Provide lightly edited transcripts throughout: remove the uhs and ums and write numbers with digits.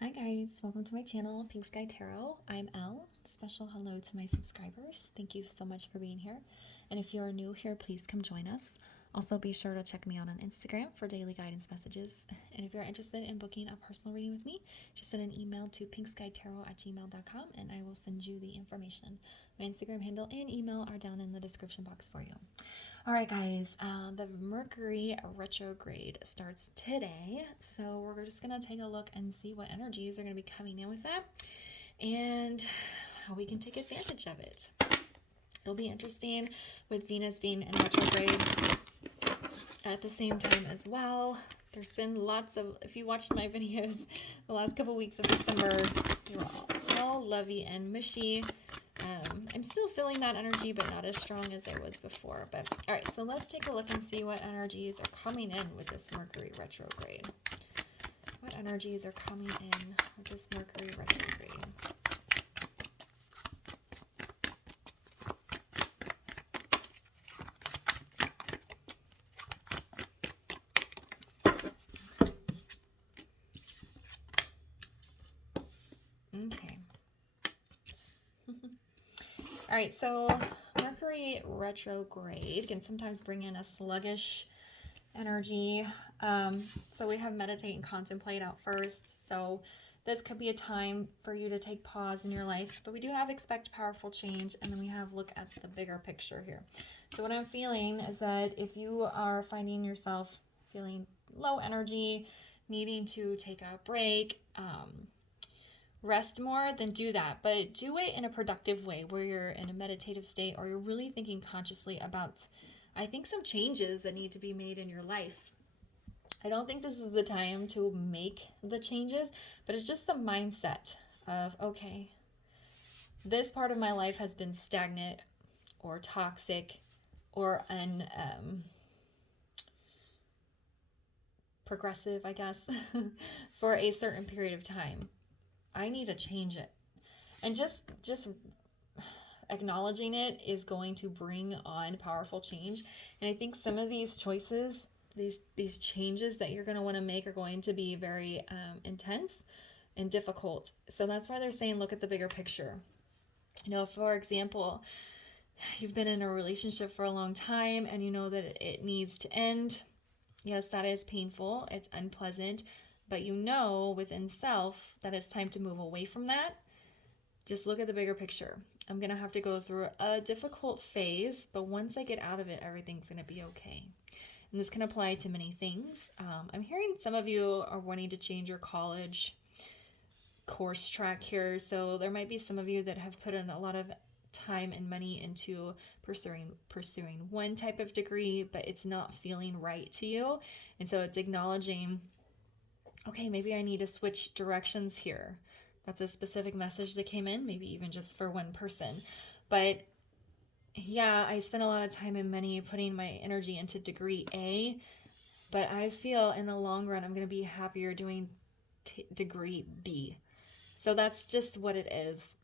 Hi guys, welcome to my channel, Pink Sky Tarot. I'm Elle. Special hello to my subscribers. Thank you so much for being here. And if you are new here, please come join us. Also, be sure to check me out on Instagram for daily guidance messages. And if you're interested in booking a personal reading with me, just send an email to pinkskytarot@gmail.com and I will send you the information. My Instagram handle and email are down in the description box for you. All right, guys, the Mercury retrograde starts today, so we're just going to take a look and see what energies are going to be coming in with that and how we can take advantage of it. It'll be interesting with Venus being in retrograde at the same time as well. There's been lots of, if you watched my videos the last couple weeks of December, they were all lovey and mushy. I'm still feeling that energy, but not as strong as I was before. But all right, so let's take a look and see what energies are coming in with this Mercury retrograde. What energies are coming in with this Mercury retrograde? Okay. All right, so Mercury retrograde can sometimes bring in a sluggish energy. So we have meditate and contemplate out first. So this could be a time for you to take pause in your life, but we do have expect powerful change, and then we have look at the bigger picture here. So what I'm feeling is that if you are finding yourself feeling low energy, needing to take a break, rest more, then do that. But do it in a productive way where you're in a meditative state or you're really thinking consciously about, I think, some changes that need to be made in your life. I don't think this is the time to make the changes, but it's just the mindset of, okay, this part of my life has been stagnant or toxic or progressive, I guess, for a certain period of time. I need to change it. And just acknowledging it is going to bring on powerful change. And I think some of these choices, these changes that you're going to want to make are going to be very intense and difficult. So that's why they're saying look at the bigger picture. You know, for example, you've been in a relationship for a long time and you know that it needs to end. Yes, that is painful. It's unpleasant. But you know within self that it's time to move away from that. Just look at the bigger picture. I'm going to have to go through a difficult phase, but once I get out of it, everything's going to be okay. And this can apply to many things. I'm hearing some of you are wanting to change your college course track here. So there might be some of you that have put in a lot of time and money into pursuing one type of degree, but it's not feeling right to you. And so it's acknowledging, okay, maybe I need to switch directions here. That's a specific message that came in, maybe even just for one person. But yeah, I spent a lot of time and money putting my energy into degree A, but I feel in the long run, I'm going to be happier doing degree B. So that's just what it is.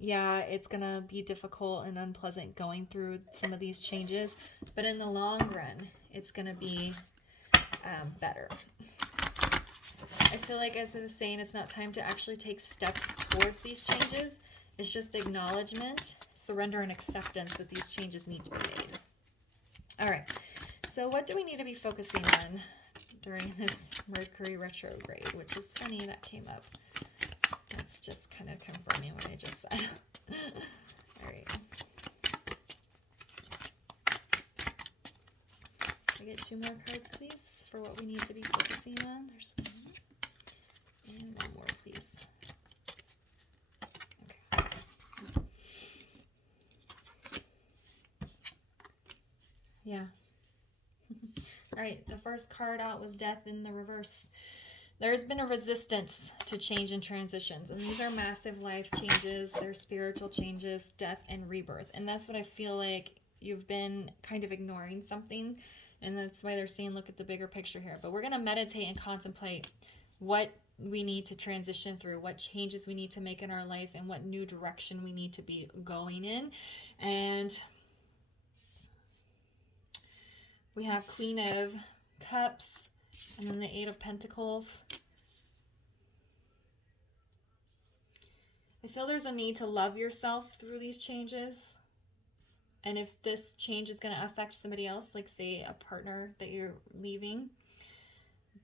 Yeah, it's going to be difficult and unpleasant going through some of these changes, but in the long run, it's going to be better. I feel like, as I was saying, it's not time to actually take steps towards these changes. It's just acknowledgement, surrender, and acceptance that these changes need to be made. All right, so what do we need to be focusing on during this Mercury retrograde, which is funny that came up. That's just kind of confirming what I just said. All right. Can I get 2 more cards, please, for what we need to be focusing on? There's one. And one more, please. Okay. Yeah. All right, the first card out was Death in the reverse. There's been a resistance to change and transitions, and these are massive life changes. They're spiritual changes, death and rebirth. And that's what I feel like you've been kind of ignoring something, and that's why they're saying look at the bigger picture here. But we're going to meditate and contemplate what we need to transition through, what changes we need to make in our life, and what new direction we need to be going in. And we have Queen of Cups and then the 8 of Pentacles. I feel there's a need to love yourself through these changes. And if this change is going to affect somebody else, like say a partner that you're leaving,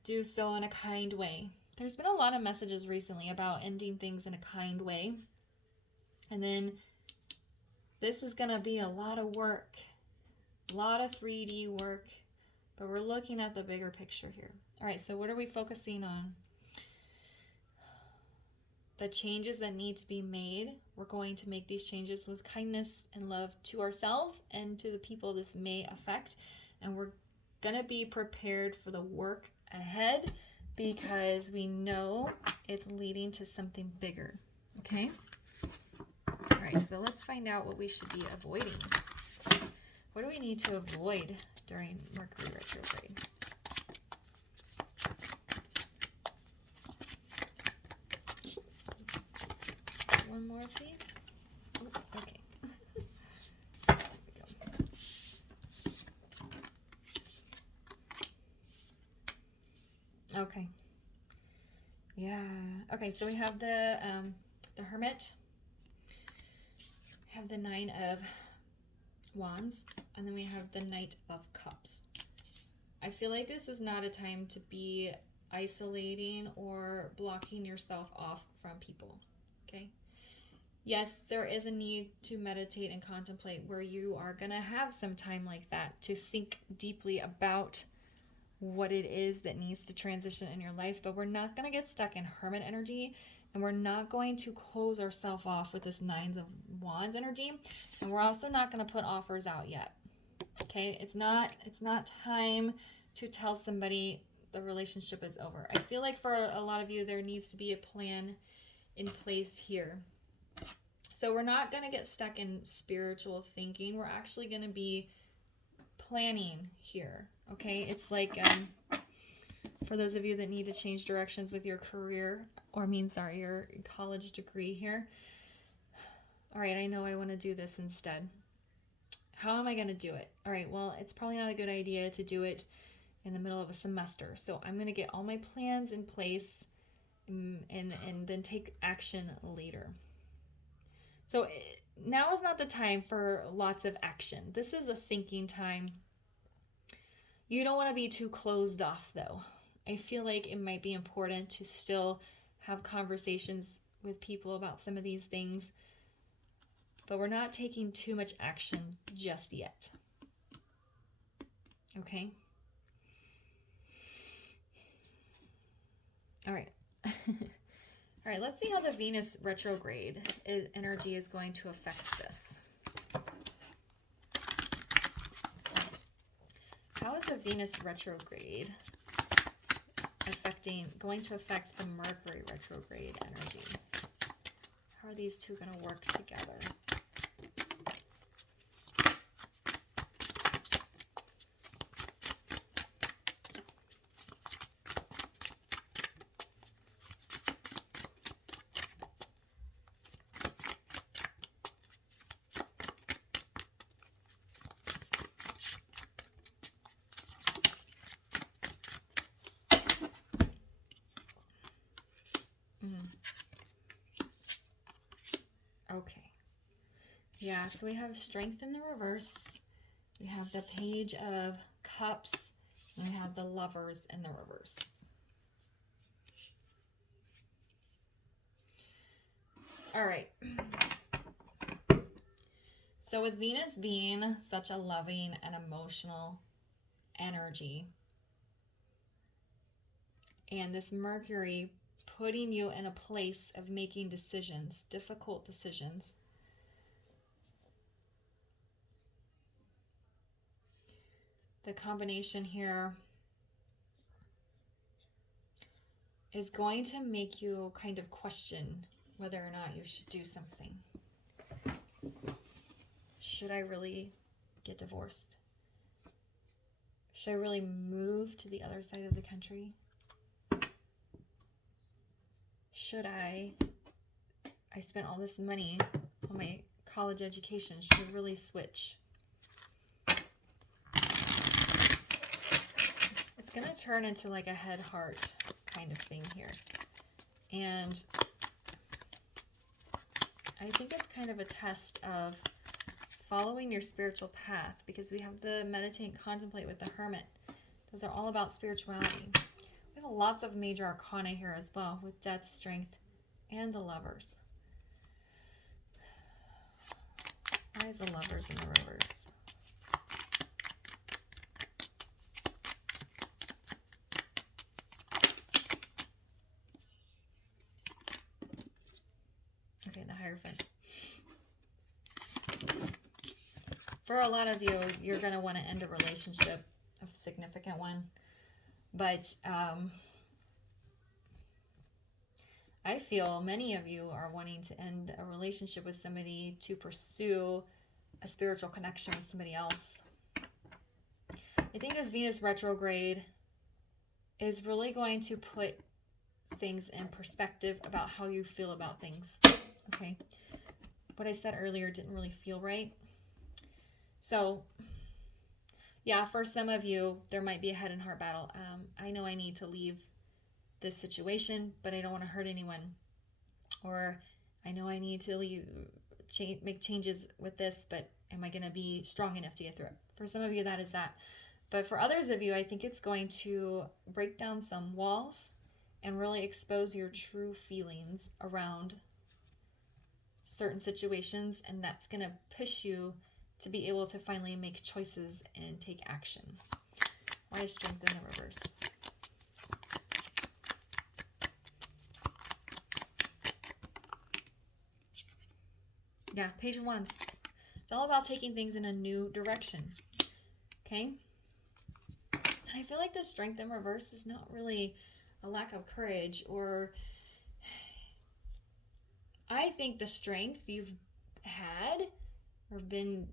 do so in a kind way. There's been a lot of messages recently about ending things in a kind way. And then this is going to be a lot of work, a lot of 3D work, but we're looking at the bigger picture here. All right, so what are we focusing on? The changes that need to be made. We're going to make these changes with kindness and love to ourselves and to the people this may affect. And we're going to be prepared for the work ahead because we know it's leading to something bigger. Okay? All right, so let's find out what we should be avoiding. What do we need to avoid during Mercury retrograde? One more, please. Oh, okay. There we go. Okay. Yeah. Okay, so we have the Hermit. We have the Nine of Wands, and then we have the Knight of Cups. I feel like this is not a time to be isolating or blocking yourself off from people. Okay? Yes, there is a need to meditate and contemplate where you are going to have some time like that to think deeply about what it is that needs to transition in your life, but we're not going to get stuck in Hermit energy, and we're not going to close ourselves off with this Nines of Wands energy, and we're also not going to put offers out yet. Okay? It's not time to tell somebody the relationship is over. I feel like for a lot of you there needs to be a plan in place here. So we're not going to get stuck in spiritual thinking. We're actually going to be planning here, okay? It's like for those of you that need to change directions with your career, or your college degree here. All right, I know I want to do this instead. How am I going to do it? All right, well, it's probably not a good idea to do it in the middle of a semester. So I'm going to get all my plans in place and then take action later. So now is not the time for lots of action. This is a thinking time. You don't want to be too closed off, though. I feel like it might be important to still have conversations with people about some of these things, but we're not taking too much action just yet. Okay? All right. All right, let's see how the Venus retrograde energy is going to affect this. How is the Venus retrograde going to affect the Mercury retrograde energy? How are these two going to work together? Okay. Yeah, so we have Strength in the reverse. We have the Page of Cups. And we have the Lovers in the reverse. All right. So with Venus being such a loving and emotional energy, and this Mercury putting you in a place of making decisions, difficult decisions, the combination here is going to make you kind of question whether or not you should do something. Should I really get divorced? Should I really move to the other side of the country? Should I spent all this money on my college education. Should I really switch? It's going to turn into like a head-heart kind of thing here. And I think it's kind of a test of following your spiritual path, because we have the meditate and contemplate with the Hermit. Those are all about spirituality. We have lots of major arcana here as well, with Death, Strength, and the Lovers. Why is the Lovers in the reverse? Okay, the Hierophant. For a lot of you, you're going to want to end a relationship, a significant one. But I feel many of you are wanting to end a relationship with somebody to pursue a spiritual connection with somebody else. I think this Venus retrograde is really going to put things in perspective about how you feel about things. Okay. What I said earlier didn't really feel right. So, yeah, for some of you, there might be a head and heart battle. I know I need to leave this situation, but I don't want to hurt anyone. Or I know I need to make changes with this, but am I going to be strong enough to get through it? For some of you, that is that. But for others of you, I think it's going to break down some walls and really expose your true feelings around certain situations, and that's going to push you to be able to finally make choices and take action. Why is Strength in the reverse? Yeah, Page of Wands. It's all about taking things in a new direction. Okay? And I feel like the Strength in reverse is not really a lack of courage, or I think the strength you've had or been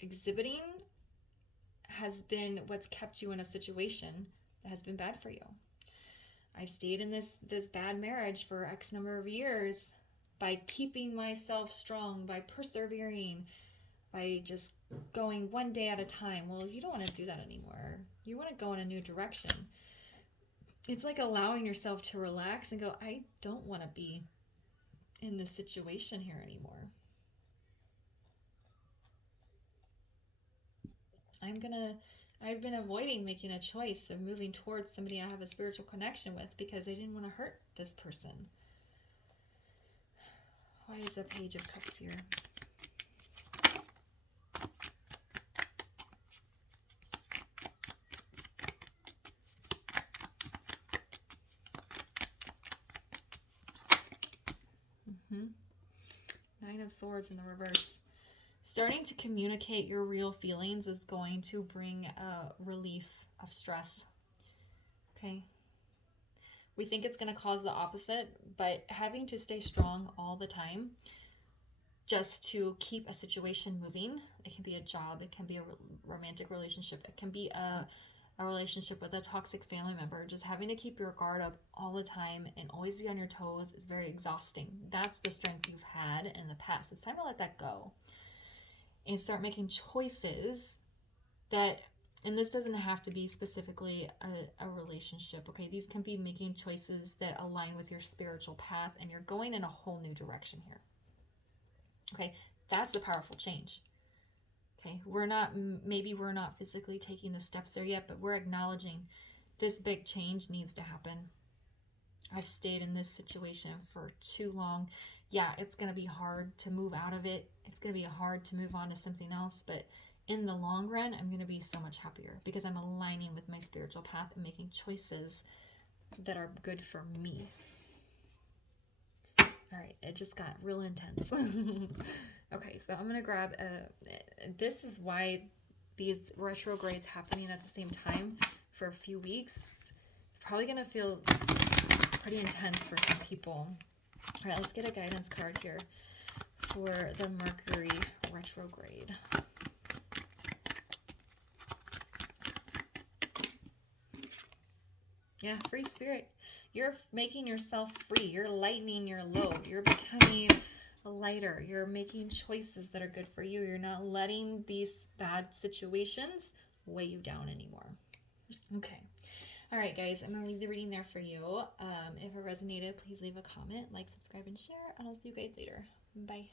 exhibiting has been what's kept you in a situation that has been bad for you. I've stayed in this bad marriage for X number of years by keeping myself strong, by persevering, by just going one day at a time. Well, you don't want to do that anymore. You want to go in a new direction. It's like allowing yourself to relax and go, I don't want to be in this situation here anymore. I've been avoiding making a choice of moving towards somebody I have a spiritual connection with because I didn't want to hurt this person. Why is the Page of Cups here? Nine of Swords in the reverse. Starting to communicate your real feelings is going to bring a relief of stress. Okay. We think it's going to cause the opposite, but having to stay strong all the time just to keep a situation moving. It can be a job. It can be a romantic relationship. It can be a relationship with a toxic family member. Just having to keep your guard up all the time and always be on your toes is very exhausting. That's the strength you've had in the past. It's time to let that go and start making choices that, and this doesn't have to be specifically a relationship, okay? These can be making choices that align with your spiritual path, and you're going in a whole new direction here. Okay, that's the powerful change. Okay, maybe we're not physically taking the steps there yet, but we're acknowledging this big change needs to happen. I've stayed in this situation for too long. Yeah, it's going to be hard to move out of it. It's going to be hard to move on to something else, but in the long run, I'm going to be so much happier because I'm aligning with my spiritual path and making choices that are good for me. All right, it just got real intense. Okay, so I'm going to grab this is why these retrogrades happening at the same time for a few weeks. Probably going to feel pretty intense for some people. All right, let's get a guidance card here for the Mercury retrograde. Yeah, free spirit. You're making yourself free. You're lightening your load. You're becoming lighter. You're making choices that are good for you. You're not letting these bad situations weigh you down anymore. Okay. All right, guys, I'm going to leave the reading there for you. If it resonated, please leave a comment, like, subscribe, and share, and I'll see you guys later. Bye.